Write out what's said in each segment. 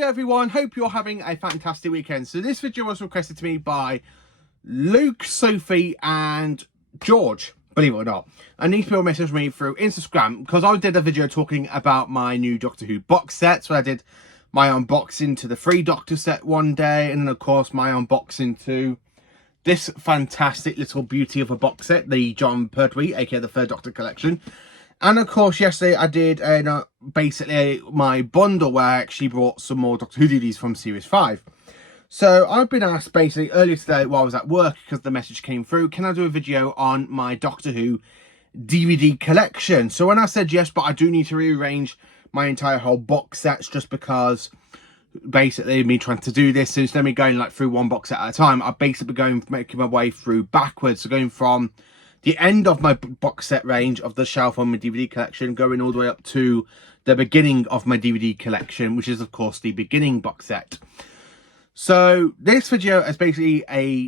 Hi everyone, hope you're having a fantastic weekend. So this video was requested to me by Luke, Sophie and George, believe it or not. And these people messaged me through Instagram because I did a video talking about my new Doctor Who box sets. So I did my unboxing to the 3 Doctor set one day, and then of course my unboxing to this fantastic little beauty of a box set, the Jon Pertwee, aka the 3rd Doctor collection. And of course, yesterday I did basically my bundle where I actually brought some more Doctor Who DVDs from Series 5. So I've been asked basically earlier today while I was at work, because the message came through, can I do a video on my Doctor Who DVD collection? So when I said yes, but I do need to rearrange my entire whole box sets, just because basically me trying to do this, instead of me going like through one box set at a time, I've basically making my way through backwards. So going from the end of my box set range of the shelf on my DVD collection, going all the way up to the beginning of my DVD collection, which is of course the beginning box set. So this video is basically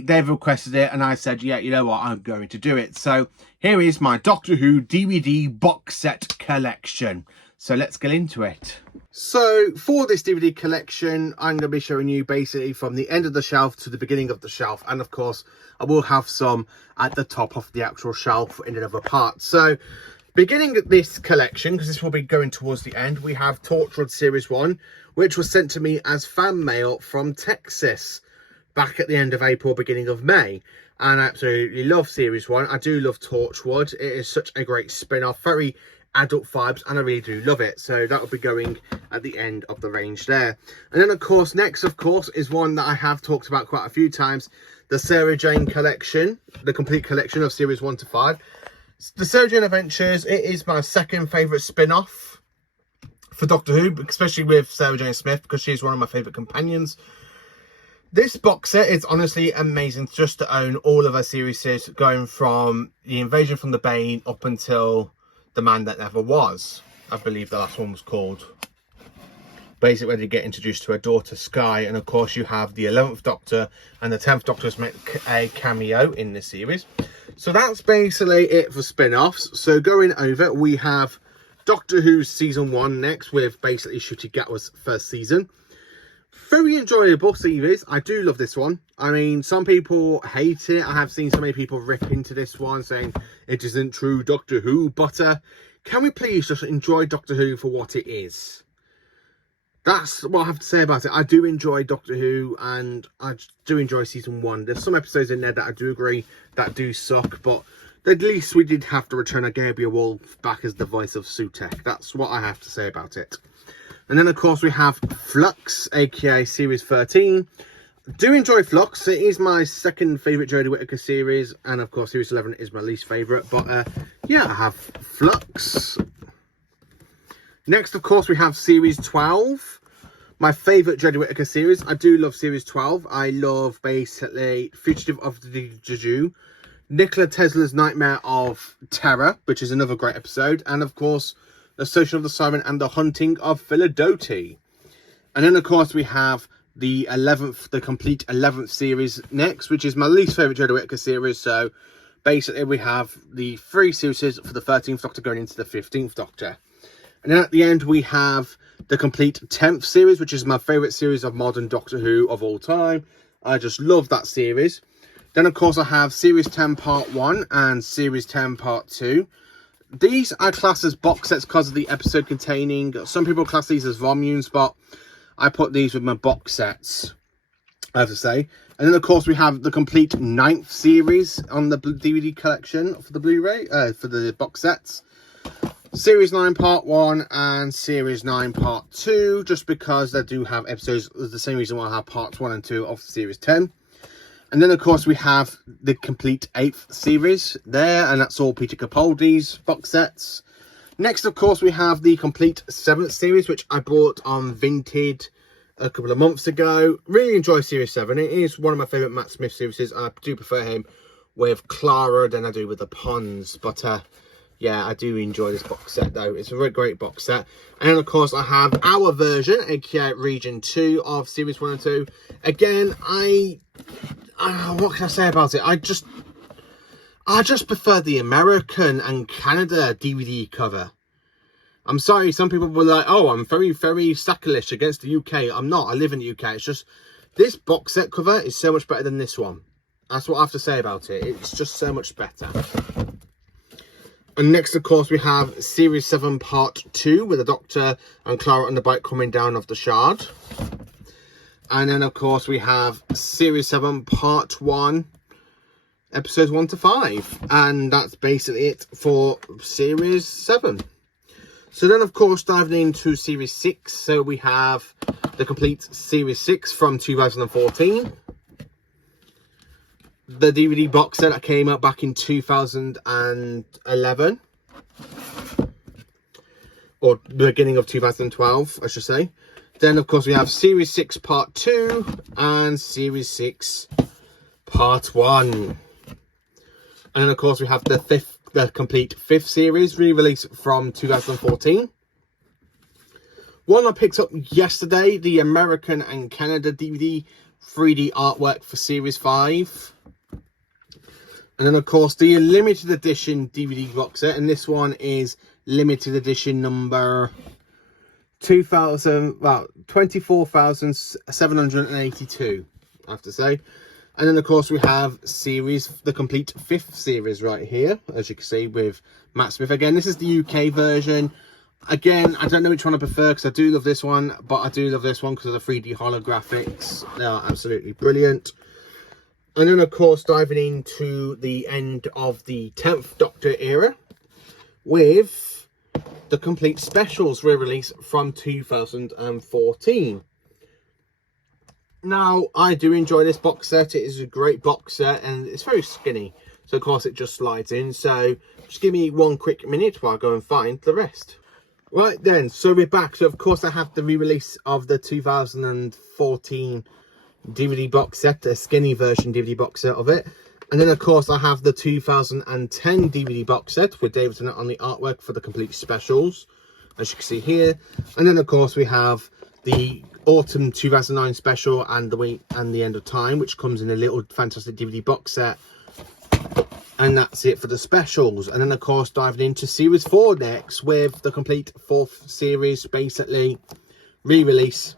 they've requested it, and I said, yeah, you know what, I'm going to do it. So here is my Doctor Who DVD box set collection. So let's get into it. So for this DVD collection, I'm going to be showing you basically from the end of the shelf to the beginning of the shelf. And of course, I will have some at the top of the actual shelf in another part. So beginning this collection, because this will be going towards the end, we have Torchwood Series 1, which was sent to me as fan mail from Texas back at the end of April, beginning of May. And I absolutely love Series 1. I do love Torchwood. It is such a great spin-off, very adult vibes, and I really do love it. So that will be going at the end of the range there. And then of course, next of course is one that I have talked about quite a few times, the Sarah Jane collection, the complete collection of Series 1 to 5. The Sarah Jane Adventures, it is my second favourite spin-off for Doctor Who, especially with Sarah Jane Smith, because she's one of my favourite companions. This box set is honestly amazing just to own all of her series, going from the Invasion from the Bane up until The Man That Never Was. I believe the last one was called. Basically, when you get introduced to her daughter Skye, and of course you have the 11th Doctor and the 10th Doctor's make a cameo in this series. So that's basically it for spin-offs. So going over, we have Doctor Who Season 1 next, with basically Ncuti Gatwa's first season. Very enjoyable series. I do love this one. I mean, some people hate it. I have seen so many people rip into this one, saying it isn't true Doctor Who. But can we please just enjoy Doctor Who for what it is? That's what I have to say about it. I do enjoy Doctor Who, and I do enjoy Season 1. There's some episodes in there that I do agree that do suck, but at least we did have to return a Gabriel Wolf back as the voice of Sutekh. That's what I have to say about it. And then of course we have Flux, aka Series 13. Do enjoy Flux. It is my second favourite Jodie Whittaker series, and of course Series 11 is my least favourite. But yeah, I have Flux. Next, of course, we have Series 12, my favourite Jodie Whittaker series. I do love Series 12. I love basically Fugitive of the Juju, Nikola Tesla's Nightmare of Terror, which is another great episode, and of course The Social of the Siren and The Hunting of Philadote. And then of course we have the complete 11th series next, which is my least favourite Jodie Whittaker series. So basically we have the 3 series for the 13th Doctor going into the 15th Doctor. And then at the end we have the complete 10th series, which is my favourite series of modern Doctor Who of all time. I just love that series. Then of course I have Series 10 Part 1 and Series 10 Part 2. These I class as box sets because of the episode containing. Some people class these as volumes, but I put these with my box sets, I have to say. And then of course we have the complete 9th series on the DVD collection for the Blu-ray, for the box sets. Series 9 Part 1 and Series 9 Part 2, just because they do have episodes. The same reason why I have Parts 1 and 2 of Series 10. And then, of course, we have the complete 8th series there, and that's all Peter Capaldi's box sets. Next, of course, we have the complete 7th series, which I bought on Vinted a couple of months ago. Really enjoy Series 7. It is one of my favourite Matt Smith series. I do prefer him with Clara than I do with the Ponds, but yeah, I do enjoy this box set though. It's a very great box set. And then of course I have our version, aka Region 2 of Series 1 and 2. Again, what can I say about it? I just prefer the American and Canada DVD cover. I'm sorry, some people were like, oh, I'm very, very Sacklish against the UK. I'm not. I live in the UK. It's just, this box set cover is so much better than this one. That's what I have to say about it. It's just so much better. And next, of course, we have Series 7 Part 2 with the Doctor and Clara on the bike coming down off the Shard. And then, of course, we have Series 7 Part 1, Episodes 1 to 5. And that's basically it for Series 7. So then, of course, diving into Series 6. So we have the complete Series 6 from 2014. The DVD box set that came out back in 2011. Or the beginning of 2012, I should say. Then, of course, we have Series 6 Part 2 and Series 6 Part 1. And then, of course, we have the complete 5th series re-release from 2014. One I picked up yesterday, the American and Canada DVD 3D artwork for Series 5. And then, of course, the limited edition DVD box set. And this one is limited edition number 24,782, I have to say. And then, of course, we have the complete 5th series right here, as you can see, with Matt Smith. Again, this is the UK version. Again, I don't know which one I prefer, because I do love this one, but I do love this one because of the 3D holographics. They are absolutely brilliant. And then, of course, diving into the end of the 10th Doctor era with the complete specials re-release from 2014. Now, I do enjoy this box set. It is a great box set, and it's very skinny. So, of course, it just slides in. So, just give me one quick minute while I go and find the rest. Right then, so we're back. So, of course, I have the re-release of the 2014 DVD box set, a skinny version DVD box set of it. And then, of course, I have the 2010 DVD box set with David Tennant on the artwork for the complete specials, as you can see here. And then, of course, we have the Autumn 2009 special and the End of Time, which comes in a little fantastic DVD box set. And that's it for the specials. And then, of course, diving into Series 4 next with the complete 4th series, basically re-release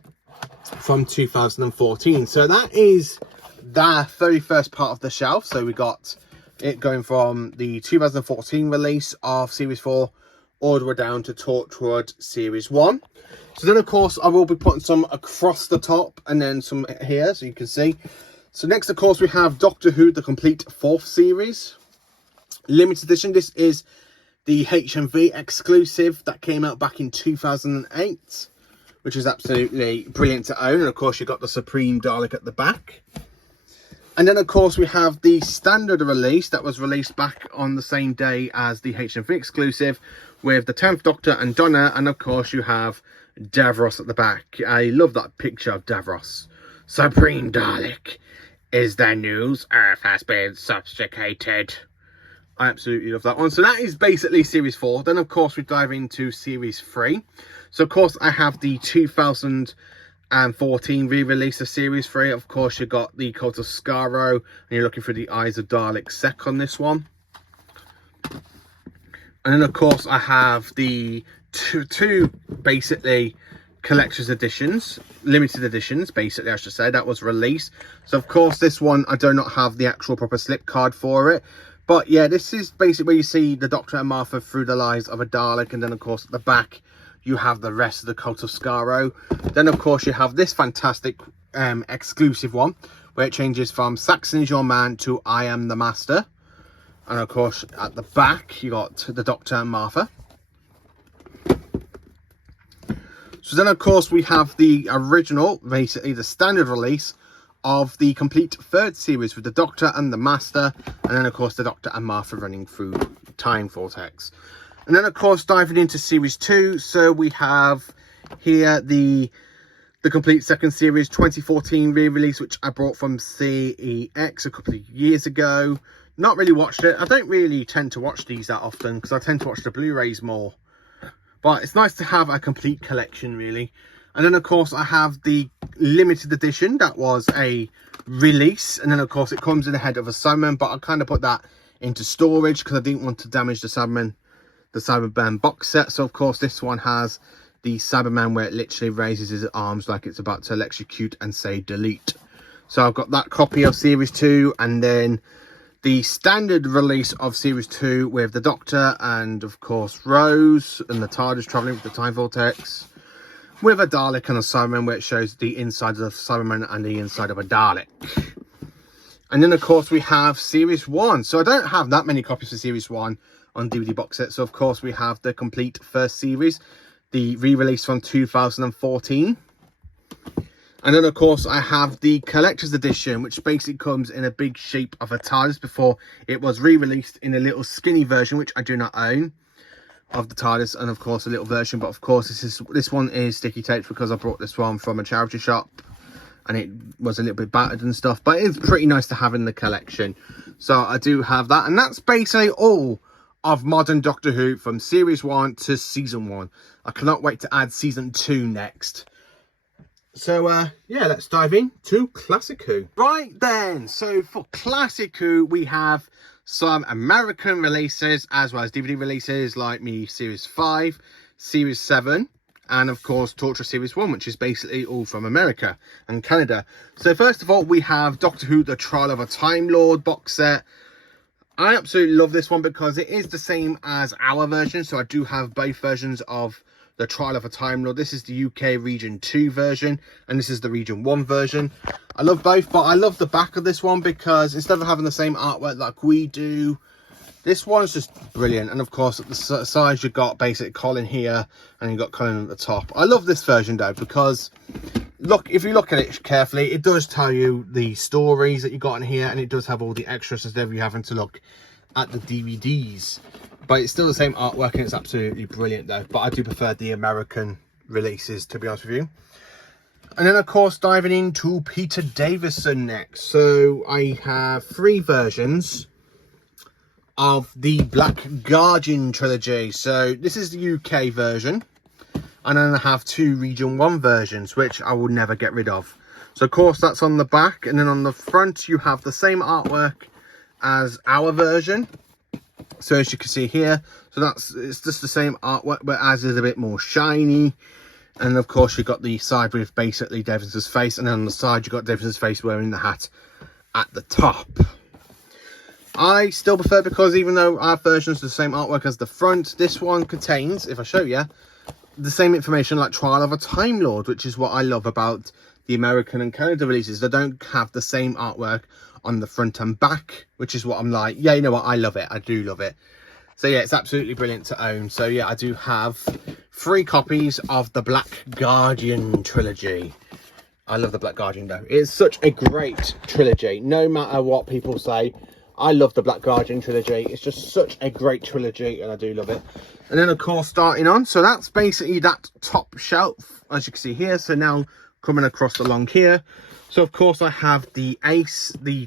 from 2014. So that is the very first part of the shelf. So we got it going from the 2014 release of Series 4 all the way down to Torchwood Series 1. So then, of course, I will be putting some across the top and then some here, so you can see. So next, of course, we have Doctor Who, the complete 4th series. Limited edition. This is the HMV exclusive that came out back in 2008. Which is absolutely brilliant to own. And, of course, you've got the Supreme Dalek at the back. And then, of course, we have the standard release that was released back on the same day as the HMV exclusive with the 10th Doctor and Donna. And, of course, you have Davros at the back. I love that picture of Davros. Supreme Dalek. Is there news? Earth has been subjugated. I absolutely love that one. So that is basically Series 4. Then, of course, we dive into Series 3. So, of course, I have the 2014 re-release of Series 3. Of course, you got the Cult of Skaro, and you're looking for the Eyes of Dalek Sec on this one. And then, of course, I have the two basically collector's editions, limited editions, basically, I should say, that was released. So, of course, this one, I do not have the actual proper slip card for it. But, yeah, this is basically where you see the Doctor and Martha through the lives of a Dalek. And then, of course, at the back, you have the rest of the Cult of Skaro. Then, of course, you have this fantastic exclusive one, where it changes from Saxon is your man to I am the master. And, of course, at the back, you got the Doctor and Martha. So then, of course, we have the original, basically the standard release of the complete 3rd series with the Doctor and the Master. And then, of course, the Doctor and Martha running through Time Vortex. And then, of course, diving into Series 2. So we have here the complete 2nd series 2014 re-release, which I brought from CEX a couple of years ago. Not really watched it. I don't really tend to watch these that often because I tend to watch the Blu-rays more. But it's nice to have a complete collection, really. And then, of course, I have the limited edition. That was a release. And then, of course, it comes in ahead of a Cyberman. But I kind of put that into storage because I didn't want to damage the Cyberman the Cyberman box set. So of course this one has the Cyberman where it literally raises his arms like it's about to electrocute and say delete. So I've got that copy of Series 2, and then the standard release of Series 2 with the Doctor and of course Rose and the TARDIS travelling with the Time Vortex, with a Dalek and a Cyberman where it shows the inside of Cyberman and the inside of a Dalek. And then of course we have Series 1. So I don't have that many copies of Series 1 on DVD box set. So of course we have the complete first series, the re-release from 2014. And then of course I have the collector's edition, which basically comes in a big shape of a TARDIS before it was re-released in a little skinny version, which I do not own, of the TARDIS, and of course a little version. But of course this one is sticky taped because I brought this one from a charity shop and it was a little bit battered and stuff, but it's pretty nice to have in the collection. So I do have that, and that's basically all of modern Doctor Who from Series 1 to Season 1. I cannot wait to add Season 2 next. So yeah, let's dive into Classic Who. Right then, so for Classic Who we have some American releases as well as DVD releases, like me Series 5, Series 7, and of course Torture Series 1, which is basically all from America and Canada. So first of all we have Doctor Who The Trial of a Time Lord box set. I absolutely love this one because it is the same as our version, so I do have both versions of The Trial of a Time Lord. This is the UK Region 2 version and this is the Region 1 version. I love both, but I love the back of this one because instead of having the same artwork like we do, this one's just brilliant. And of course at the sides you've got basic Colin here and you've got Colin at the top. I love this version though because look, if you look at it carefully, it does tell you the stories that you got in here, and it does have all the extras instead of you having to look at the DVDs. But it's still the same artwork and it's absolutely brilliant though. But I do prefer the American releases, to be honest with you. And then of course diving into Peter Davison next. So I have 3 versions of the Black Guardian trilogy. So this is the UK version, and then I have 2 Region 1 versions which I will never get rid of. So of course that's on the back, and then on the front you have the same artwork as our version. So as you can see here, so it's just the same artwork, but as is a bit more shiny. And of course you've got the side with basically Davison's face, and then on the side you've got Davison's face wearing the hat at the top. I still prefer, because even though our version is the same artwork as the front, this one contains, if I show you, the same information like Trial of a Time Lord, which is what I love about the American and Canada releases. They don't have the same artwork on the front and back, which is what I'm like, yeah, you know what, I love it. I do love it. So yeah, it's absolutely brilliant to own. So yeah, I do have 3 copies of the Black Guardian trilogy. I love the Black Guardian though. It's such a great trilogy. No matter what people say, I love the Black Guardian trilogy. It's just such a great trilogy and I do love it. And then of course starting on, so that's basically that top shelf, as you can see here. So now coming across along here, so of course I have the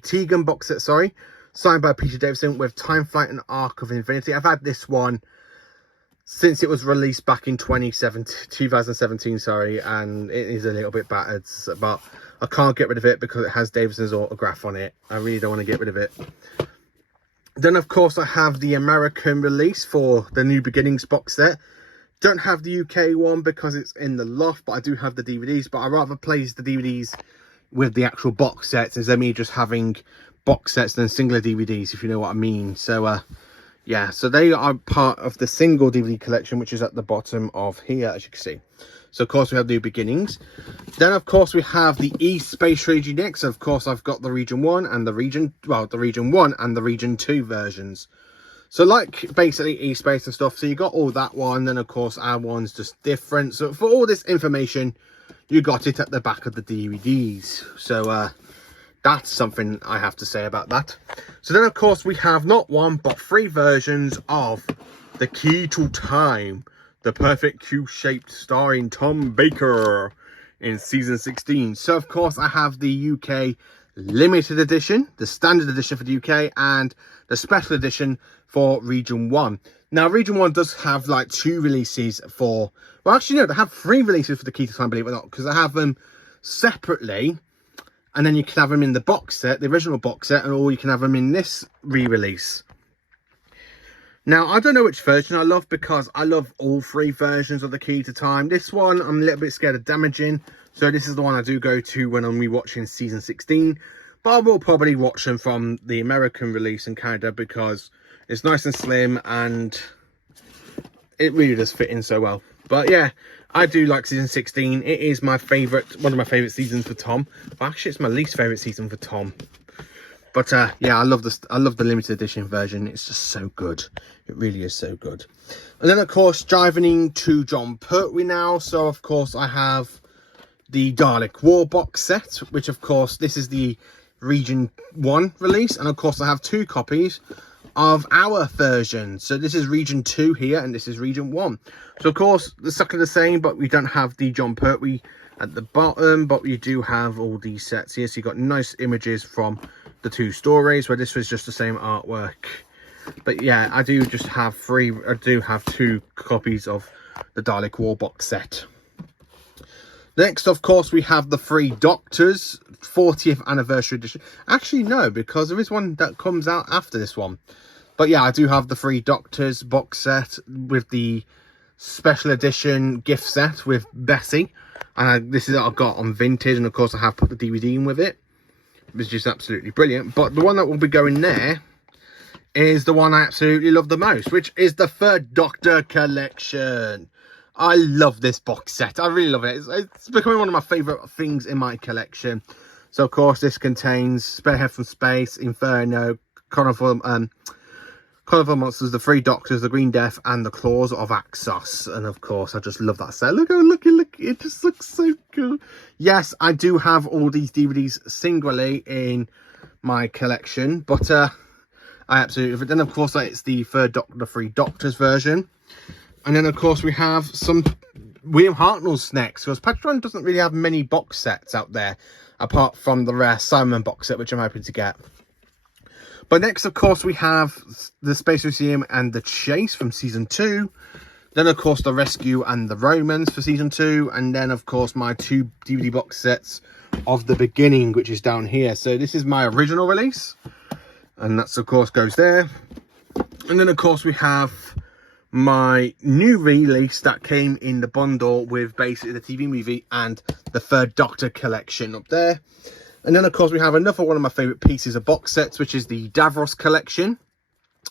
Tegan box set, sorry, signed by Peter Davison with Time Flight and Arc of Infinity. I've had this one since it was released back in 2017, sorry, and it is a little bit battered, but I can't get rid of it because it has Davison's autograph on it. I really don't want to get rid of it. Then of course I have the American release for the New Beginnings box set. Don't have the UK one because it's in the loft, but I do have the DVDs. But I rather place the DVDs with the actual box sets instead of me just having box sets than singular DVDs, if you know what I mean. So yeah, so they are part of the single DVD collection, which is at the bottom of here, as you can see. So of course we have New Beginnings. Then of course we have the East Space Trilogy next. So of course I've got the Region 1 and the Region 1 and the Region 2 versions. So like basically East Space and stuff. So you got all that one. Then of course our one's just different. So for all this information, you got it at the back of the DVDs. So that's something I have to say about that. So then of course we have not 1 but 3 versions of The Key to Time, the perfect Q-shaped, starring Tom Baker in season 16. So of course I have the UK limited edition, the standard edition for the UK, and the special edition for Region 1. Now Region 1 does have like 2 releases for, well actually no, they have 3 releases for the Key to Time, believe it or not, because I have them separately, and then you can have them in the box set, the original box set, or you can have them in this re-release. Now, I don't know which version I love because I love all three versions of the Key to Time. This one, I'm a little bit scared of damaging. So this is the one I do go to when I'm rewatching season 16. But I will probably watch them from the American release in Canada because it's nice and slim and it really does fit in so well. But yeah, I do like season 16. It is my favourite, one of my favourite seasons for Tom. Well, actually, it's my least favourite season for Tom. But yeah, I love the limited edition version. It's just so good. It really is so good. And then, of course, diving to Jon Pertwee now. So, of course, I have the Dalek War box set, which, of course, this is the Region 1 release. And, of course, I have 2 copies of our version. So, this is Region 2 here, and this is Region 1. So, of course, the exactly the same, but we don't have the Jon Pertwee at the bottom. But we do have all these sets here. So, you've got nice images from the 2 stories, where this was just the same artwork. But yeah, I do have 2 copies of the Dalek War box set. Next, of course, we have the 3 Doctors 40th anniversary edition. Actually, no, because there is one that comes out after this one. But yeah, I do have the 3 Doctors box set with the special edition gift set with Bessie. And this is what I've got on vintage, and of course I have put the DVD in with it, which is absolutely brilliant. But the one that will be going there is the one I absolutely love the most, which is the 3rd Doctor collection. I love this box set. I really love it. It's becoming one of my favourite things in my collection. So, of course, this contains Spearhead from Space, Inferno, Carnival Monsters, the 3 Doctors, the Green Death, and the Claws of Axos. And, of course, I just love that set. Look, it just looks so cool. Yes, I do have all these DVDs singly in my collection, but I absolutely... But then, of course, it's the 3 Doctors version. And then, of course, we have some William Hartnell's next, because Patreon doesn't really have many box sets out there, apart from the rare Simon box set, which I'm hoping to get. But next, of course, we have the Space Museum and the Chase from Season 2. Then, of course, the Rescue and the Romans for Season 2. And then, of course, my 2 DVD box sets of The Beginning, which is down here. So this is my original release. And that's, of course, goes there. And then, of course, we have my new release that came in the bundle with basically the TV movie and the 3rd Doctor collection up there. And then, of course, we have another one of my favourite pieces of box sets, which is the Davros collection,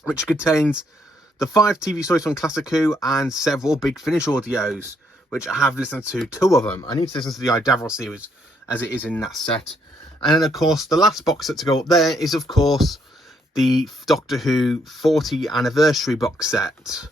which contains the 5 TV stories from Classic Who and several Big Finish audios, which I have listened to 2 of them. I need to listen to the Davros series as it is in that set. And then, of course, the last box set to go up there is, of course, the Doctor Who 40 anniversary box set.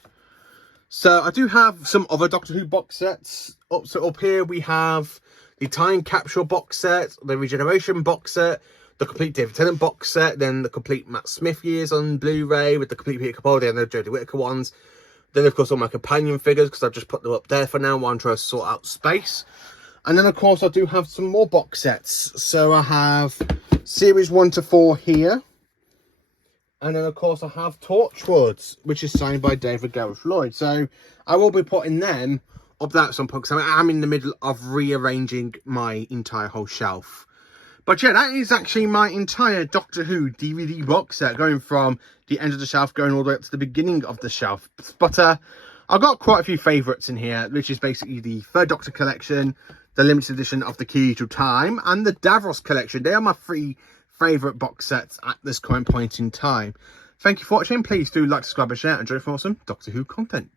So I do have some other Doctor Who box sets. So up here we have the Time Capsule box set, the Regeneration box set, the complete David Tennant box set, then the complete Matt Smith years on Blu-ray with the complete Peter Capaldi and the Jodie Whittaker ones. Then, of course, all my companion figures, because I've just put them up there for now while I'm trying to sort out space. And then, of course, I do have some more box sets. So I have Series 1 to 4 here. And then, of course, I have Torchwood, which is signed by David Gareth Lloyd. So I will be putting them up there at some point, because I'm in the middle of rearranging my entire whole shelf. But yeah, that is actually my entire Doctor Who DVD box set, going from the end of the shelf, going all the way up to the beginning of the shelf. But I've got quite a few favourites in here, which is basically the 3rd Doctor collection, the limited edition of the Key to Time, and the Davros collection. They are my 3 favourite box sets at this current point in time. Thank you for watching. Please do like, subscribe and share, and join for more awesome Doctor Who content.